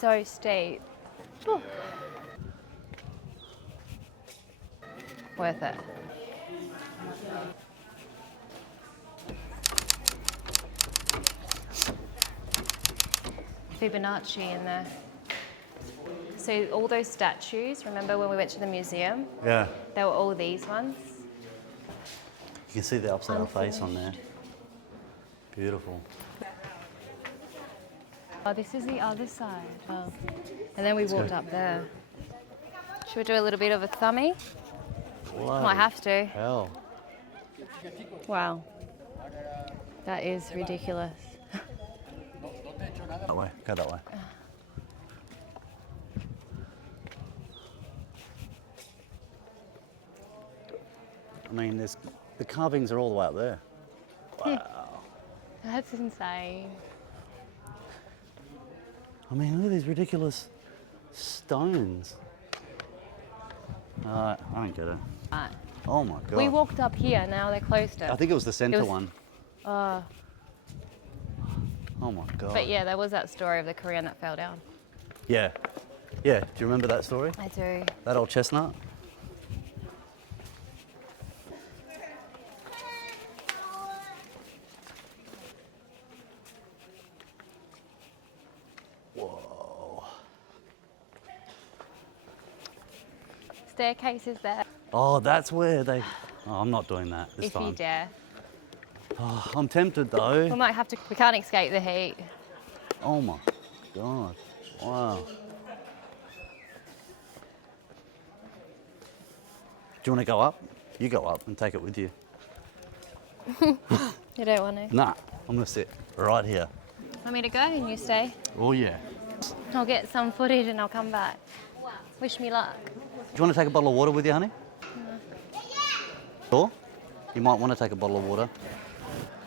so steep. Whew. Worth it. Fibonacci in there. So all those statues, remember when we went to the museum? Yeah. They were all these ones. You can see the upside down face on there. Beautiful. Oh, this is the other side. Oh. And then we walked up there. Should we do a little bit of a thumbie? Bloody Might have to. hell. Wow. That is ridiculous. That way, go that way. I mean, the carvings are all the way up there. Wow. That's insane. I mean, look at these ridiculous stones. I don't get it. Right. Oh my God. We walked up here, now they closed it. I think it was the centre one. Oh, Oh my God. but yeah, there was that story of the Korean that fell down. Yeah. Yeah, do you remember that story? I do. That old chestnut? Whoa. Staircase is there, Oh, that's where they... Oh, I'm not doing that this if time. you dare. Oh, I'm tempted We though. might have to, we can't escape the heat. Oh my God. Wow. Do you want to go up? You go up and take it with you. You don't want to? Nah, I'm going to sit right here. Want me to go and you stay? Oh yeah. I'll get some footage and I'll come back. Wish me luck. Do you want to take a bottle of water with you, honey? Sure. You might want to take a bottle of water.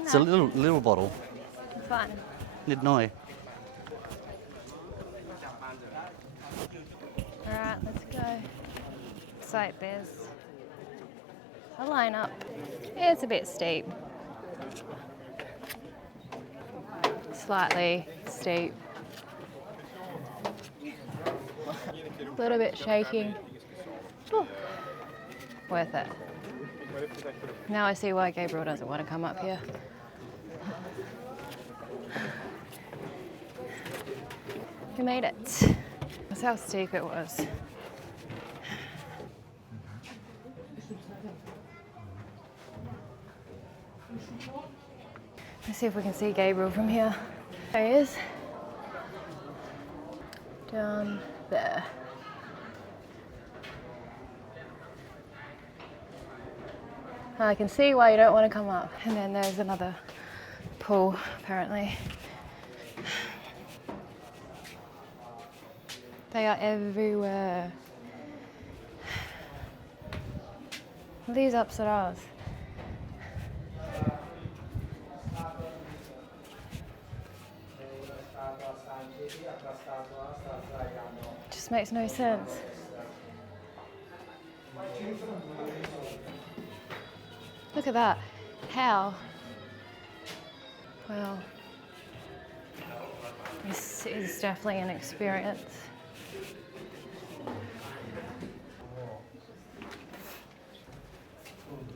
It's a little bottle. It's fine. Nid noi. All right, let's go. It's like there's a line up. Yeah, it's a bit steep. Slightly steep. A little bit shaking. Whew. Worth it. Now I see why Gabriel doesn't want to come up here. We made it. That's how steep it was. Let's see if we can see Gabriel from here. There he is. Down there. I can see why you don't want to come up. And then there's another pool, apparently. They are everywhere. These apsaras. Just makes no sense. Look at that. How? Well, this is definitely an experience.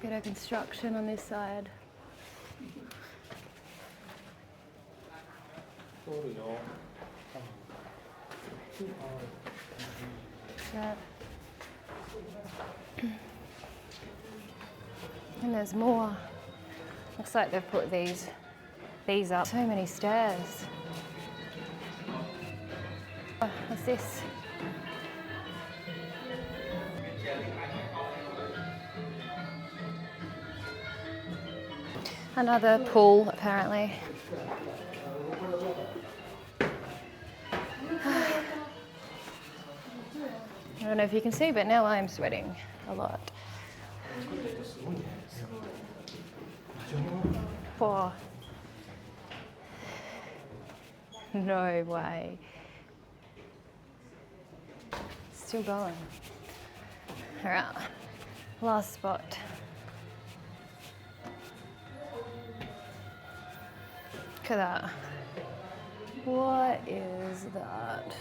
Bit of construction on this side. That. And there's more. Looks like they've put these up. So many stairs. Oh, what's this? Another pool, apparently. I don't know if you can see, but now I'm sweating a lot. Oh. No way. Still going. All right, last spot. Look at that. What is that?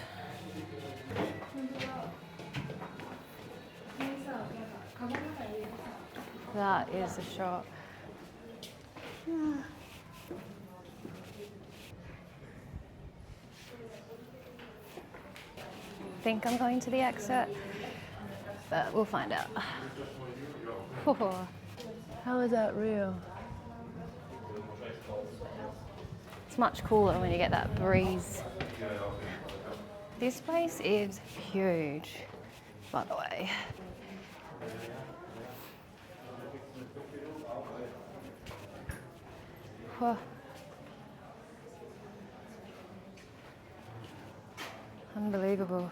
That is a shot. I think I'm going to the exit, but we'll find out. How is that real? It's much cooler when you get that breeze. This place is huge, by the way. Whoa. Unbelievable.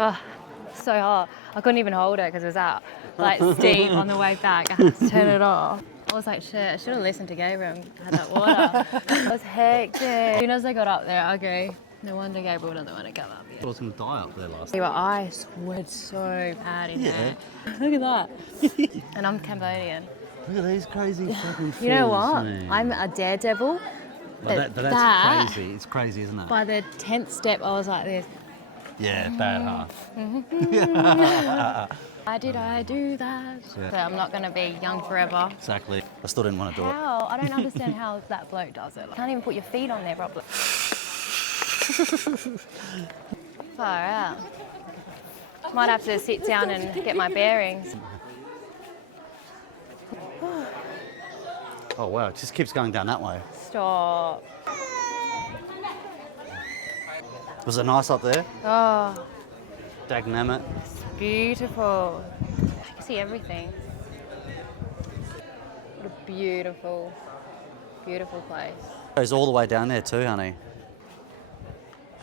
Oh, so hot. I couldn't even hold it because it was out like steep on the way back. I had to turn it off. I was like, shit, I should have listened to Gabriel and had that water. It was hectic. As soon as I got up there, okay, no wonder Gabriel doesn't want to come up yet. I was going to die up there last Your eyes sweat so bad in there. Look at that. And I'm Cambodian. Look at these crazy fucking falls, You know what? man. I'm a daredevil. Well, that's crazy. It's crazy, isn't it? By the 10th step, I was like this. Yeah, bad half. Why did I do that? Yeah. So I'm not going to be young forever. Exactly. I still didn't want to do it. How? I don't understand how that bloke does it. Like, can't even put your feet on there properly. Far out. Might have to sit down and get my bearings. Oh wow, it just keeps going down that way. Stop. Was it nice up there? Oh, Dagnammit. it's beautiful. I can see everything. What a beautiful, beautiful place. It goes all the way down there too, honey.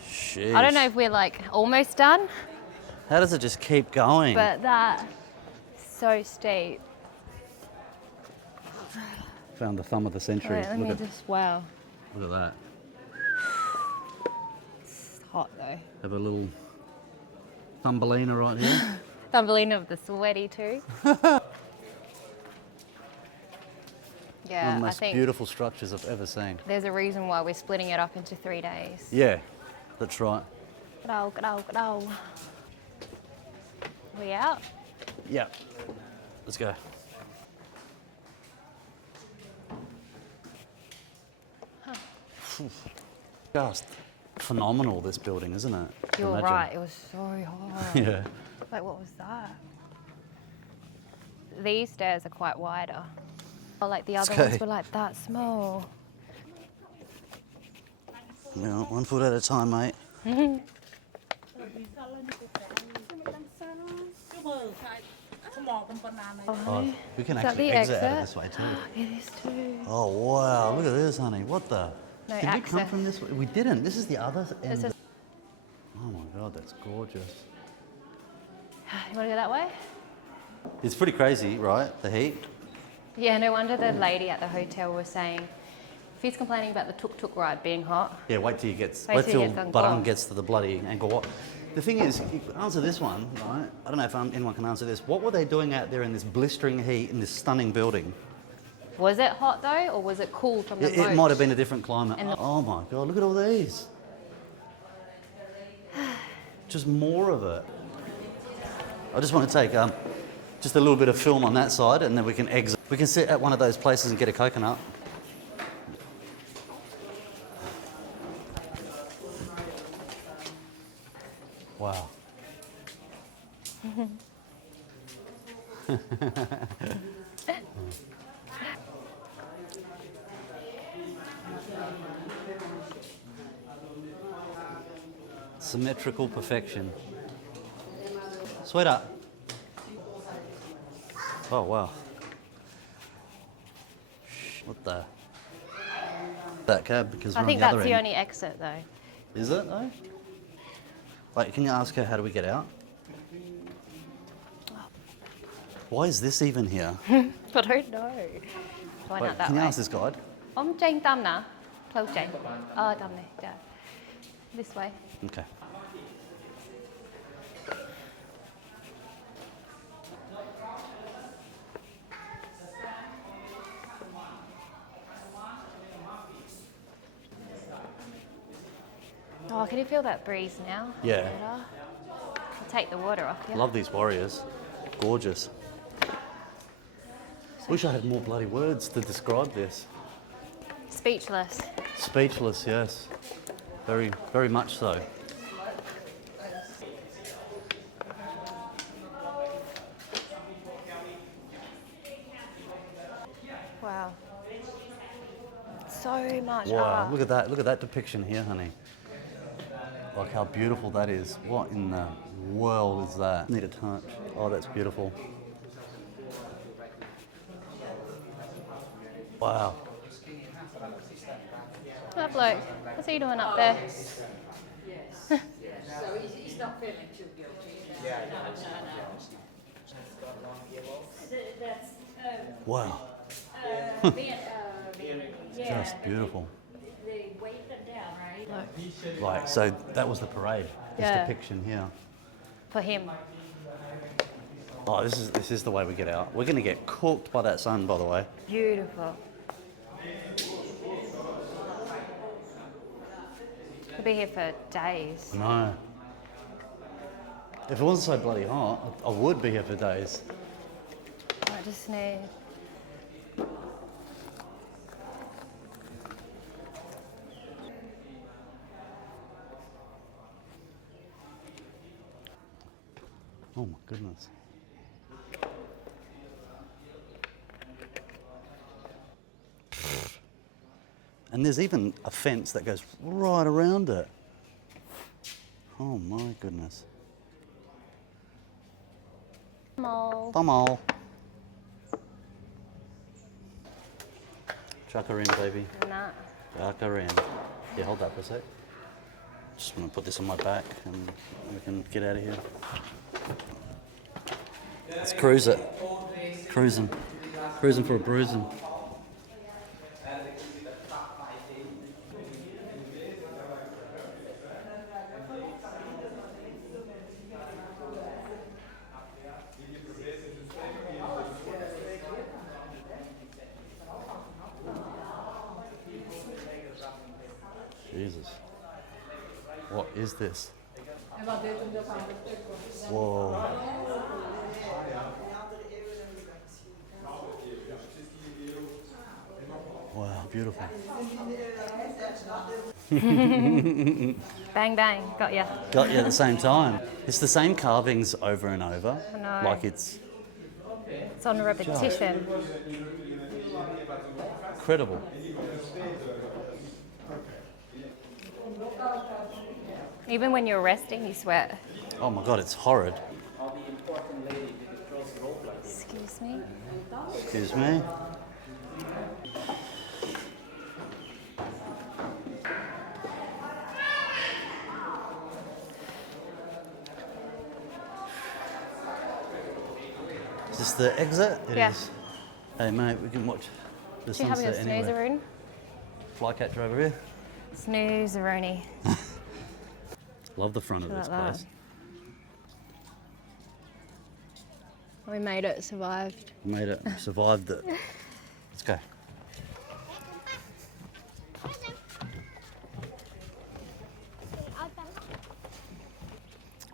Sheesh. I don't know if we're like almost done, How does it just keep going? but that's so steep. Found the thumb of the century. Wait, let me look, just, wow. look at that. It's hot though. Have a little Thumbelina right here. Thumbelina of the sweaty too. Yeah, One of the I most think beautiful structures I've ever seen. there's a reason why we're splitting it up into 3 days. Yeah, that's right. Go. We out? Yeah. Let's go. Just phenomenal, this building, isn't it? You're Imagine. right, it was so hot. Yeah. Wait, what was that? These stairs are quite wider. Oh, like the other Okay. ones were like that small. Yeah, 1 foot at a time, mate. Oh, we can Is that actually the exit out of exit? this way too. It is too. Oh wow, look at this, honey. What the? No Did we come access. from this way? We didn't. This is the other end. This is- Oh my god, that's gorgeous. You want to go that way? It's pretty crazy, right? The heat. Yeah, no wonder the lady at the hotel was saying, if he's complaining about the tuk-tuk ride being hot, Yeah, wait till you get. Wait Wait till till you get Angkor. Barang gets to the bloody Angkor Wat. The thing is, you answer this one, right? I don't know if anyone can answer this. What were they doing out there in this blistering heat in this stunning building? was it hot though, or was it cool from the boat? It might have been a different climate. And the- Oh my god, look at all these. Just more of it. I just want to take just a little bit of film on that side, and then we can exit. We can sit at one of those places and get a coconut. Wow. Symmetrical perfection. Sweetheart. Oh, wow. What the? That cab, because I we're think on the other that's the end. only exit though. Is it though? Wait, can you ask her how do we get out? Why is this even here? I don't know. Why Wait, not that can you way? ask this guide? Ông trên tâm nè. Close trên. Tâm này. Yeah. This way. Okay. Oh, can you feel that breeze now? Yeah. Better. I'll take the water off you. Love these warriors. Gorgeous. Wish I had more bloody words to describe this. Speechless. Speechless, yes. Very, very much so. Wow. So much Wow, art. look at that depiction here, honey. Like how beautiful that is. What in the world is that? Need a touch. Oh, that's beautiful. Wow. That bloke. What's he doing up there? So he's not feeling too guilty. That's Wow. yeah. Just beautiful. They weight them down, right? Right, so that was the parade. This Yeah. depiction here. For him. Oh, this is the way we get out. We're gonna get cooked by that sun, by the way. Beautiful. Could be here for days. No. If it wasn't so bloody hot, I would be here for days. I just need. Oh my goodness. And there's even a fence that goes right around it. Oh my goodness. Mole. Come on. Chuck her in, baby. Nah. Chuck her in. Yeah, hold that for a sec. Just want to put this on my back and we can get out of here. Let's cruise it. Cruising. Cruising for a bruising. Jesus. What is this? Whoa. Wow, beautiful. Bang, bang. Got ya. Got you at the same time. It's the same carvings over and over. I know. Like it's It's on repetition. incredible. Even when you're resting, you sweat. Oh my God, it's horrid. Excuse me. Excuse me. Is this the exit? It Yeah. is. Hey mate, we can watch the Do you having a sunset anywhere. snoozeroon? Flycatcher over here. Snoozeroony. Love the front of Feel this like that. place. We made it, survived. Made it, survived it. Let's go.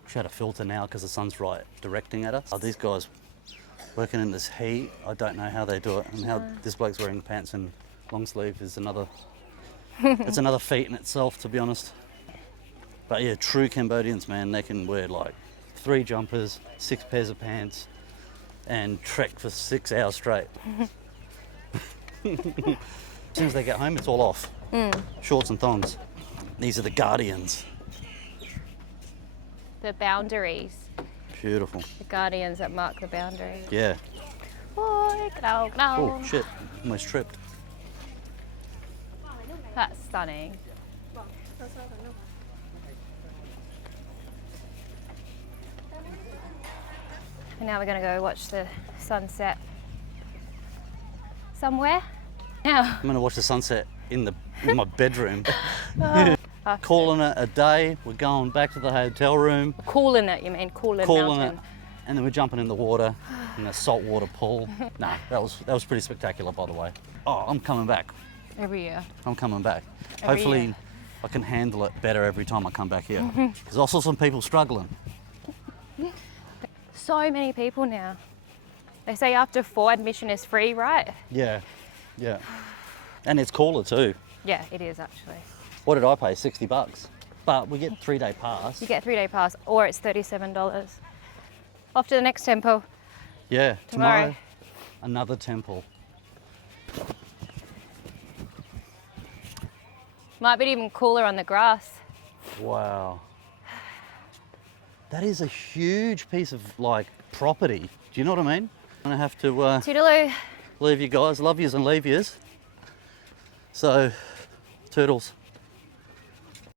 Wish I had a filter now because the sun's right directing at us. Oh, these guys working in this heat, I don't know how they do it. And how this bloke's wearing pants and long sleeve is another, it's another feat in itself, to be honest. But yeah, true Cambodians, man, they can wear like 3 jumpers, 6 pairs of pants, and trek for 6 hours straight. As soon as they get home, it's all off. Shorts and thongs. These are the guardians. The boundaries. Beautiful. The guardians that mark the boundaries. Yeah. Oh, Oh shit, almost tripped. That's stunning. And now we're gonna go watch the sunset somewhere. Now, I'm gonna watch the sunset in my bedroom. Calling it a day. We're going back to the hotel room. cooling it, you mean? Cooling Calling mountain. it, and then we're jumping in the water in a saltwater pool. Nah, that was pretty spectacular, by the way. Oh, I'm coming back. Every year. I'm coming back. Every Hopefully, year. I can handle it better every time I come back here. Because I saw some people struggling. So many people now. They say after 4 admission is free, right? Yeah, yeah. And it's cooler too. Yeah, it is actually. What did I pay? $60. But we get 3-day pass. You get a 3-day pass, or it's $37. Off to the next temple. Yeah, Tomorrow. Another temple. Might be even cooler on the grass. Wow. That is a huge piece of like property. Do you know what I mean? I'm gonna have to Toodaloo. leave you guys. Love yous and leave yous. So, toodles.